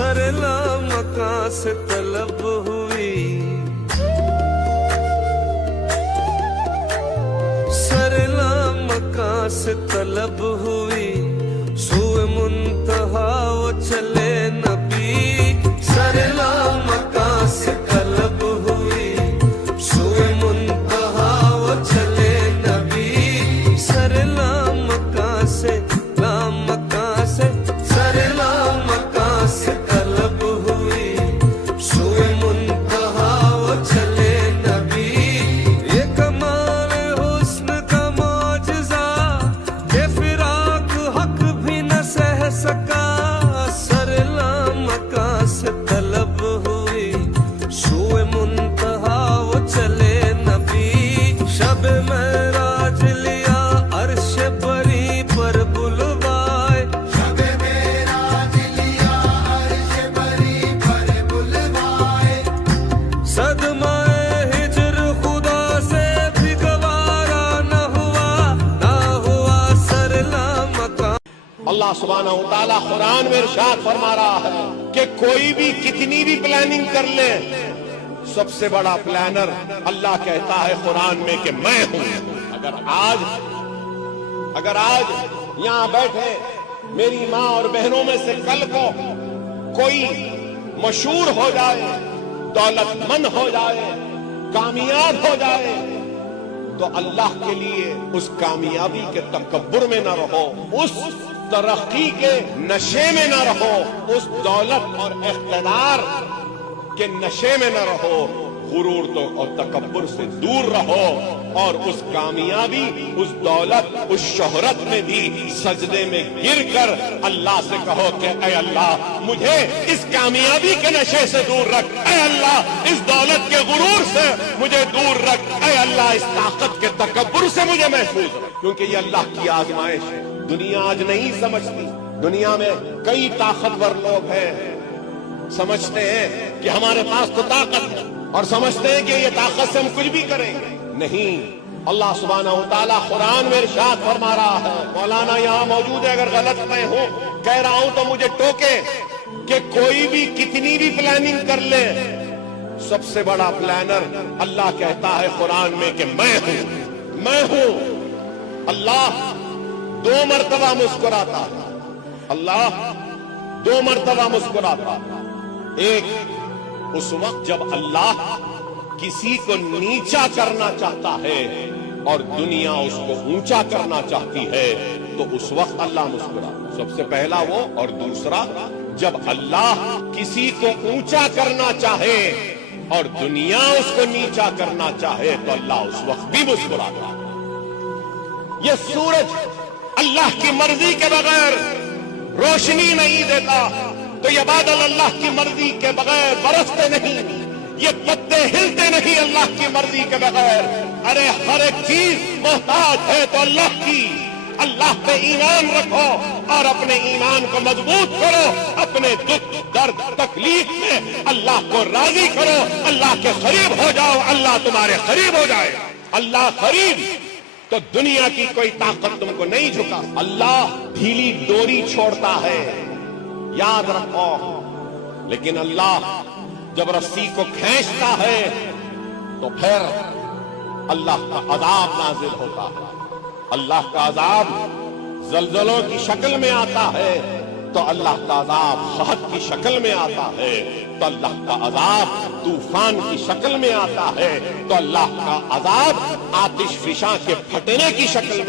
سرلا مکان سے طلب ہوئی، سرلا مکان سے طلب ہوئی، سوئے منتہا وہ چلے نبی، سرلا مکان سے طلب ہوئی، سوئے منتہا وہ چلے نبی، سرلا مکان سے مکان سے سرلا مکان سے طلب ہوئی، سوئے منتہا وہ چلے نبی، یہ کمال حسن کا معجزہ کہ فراق حق بھی نہ سہ سکا، سرلا مکان سے طلب ہوئی، سوئے منتہا وہ چلے نبی، شب معراج لیا عرش بری پر بلوائے، شب معراج لیا عرش بری پر بلوائے، صدمہ ہجر خدا سے بھی گوارا نہ ہوا سرلا مکان۔ اللہ سبحانہ و تعالیٰ قرآن میں ارشاد فرما رہا ہے کہ کوئی بھی کتنی بھی پلاننگ کر لے، سب سے بڑا پلانر اللہ کہتا ہے قرآن میں کہ میں ہوں۔ اگر آج یہاں بیٹھے میری ماں اور بہنوں میں سے کل کو کوئی مشہور ہو جائے، دولت مند ہو جائے، کامیاب ہو جائے، تو اللہ کے لیے اس کامیابی کے تکبر میں نہ رہو، اس ترقی کے نشے میں نہ رہو، اس دولت اور اقتدار کے نشے میں نہ رہو، غرور تو اور تکبر سے دور رہو، اور اس کامیابی، اس دولت، اس شہرت میں بھی سجدے میں گر کر اللہ سے کہو کہ اے اللہ مجھے اس کامیابی کے نشے سے دور رکھ، اے اللہ اس دولت کے غرور سے مجھے دور رکھ، اے اللہ اس طاقت کے تکبر سے مجھے محفوظ رکھ، کیونکہ یہ اللہ کی آزمائش ہے۔ دنیا آج نہیں سمجھتی، دنیا میں کئی طاقتور لوگ ہیں، سمجھتے ہیں کہ ہمارے پاس تو طاقت ہے، اور سمجھتے ہیں کہ یہ طاقت سے ہم کچھ بھی کریں گے، نہیں۔ اللہ سبحانہ و تعالیٰ قرآن میں ارشاد فرما رہا ہے، مولانا یہاں موجود ہے، اگر غلط میں ہوں کہہ رہا ہوں تو مجھے ٹوکے، کہ کوئی بھی کتنی بھی پلاننگ کر لے، سب سے بڑا پلانر اللہ کہتا ہے قرآن میں کہ میں ہوں۔ اللہ 2 مرتبہ مسکراتا ہے، اللہ 2 مرتبہ مسکراتا ہے، ایک اس وقت جب اللہ کسی کو نیچا کرنا چاہتا ہے اور دنیا اس کو اونچا کرنا چاہتی ہے، تو اس وقت اللہ مسکراتا، سب سے پہلا وہ، اور دوسرا جب اللہ کسی کو اونچا کرنا چاہے اور دنیا اس کو نیچا کرنا چاہے تو اللہ اس وقت بھی مسکراتا۔ یہ سورج اللہ کی مرضی کے بغیر روشنی نہیں دیتا، تو یہ بادل اللہ کی مرضی کے بغیر برستے نہیں، یہ پتے ہلتے نہیں اللہ کی مرضی کے بغیر۔ ارے ہر ایک چیز محتاج ہے تو اللہ کی، اللہ پہ ایمان رکھو اور اپنے ایمان کو مضبوط کرو، اپنے دکھ درد تکلیف میں اللہ کو راضی کرو، اللہ کے قریب ہو جاؤ، اللہ تمہارے قریب ہو جائے۔ اللہ قریب تو دنیا کی کوئی طاقت تم کو نہیں جھکا۔ اللہ ڈھیلی ڈوری چھوڑتا ہے، یاد رکھو، لیکن اللہ جب رسی کو کھینچتا ہے تو پھر اللہ کا عذاب نازل ہوتا ہے۔ اللہ کا عذاب زلزلوں کی شکل میں آتا ہے تو اللہ کا عذاب قحط کی شکل میں آتا ہے، تو اللہ کا عذاب طوفان کی شکل میں آتا ہے، تو اللہ کا عذاب آتش فشاں کے پھٹنے کی شکل میں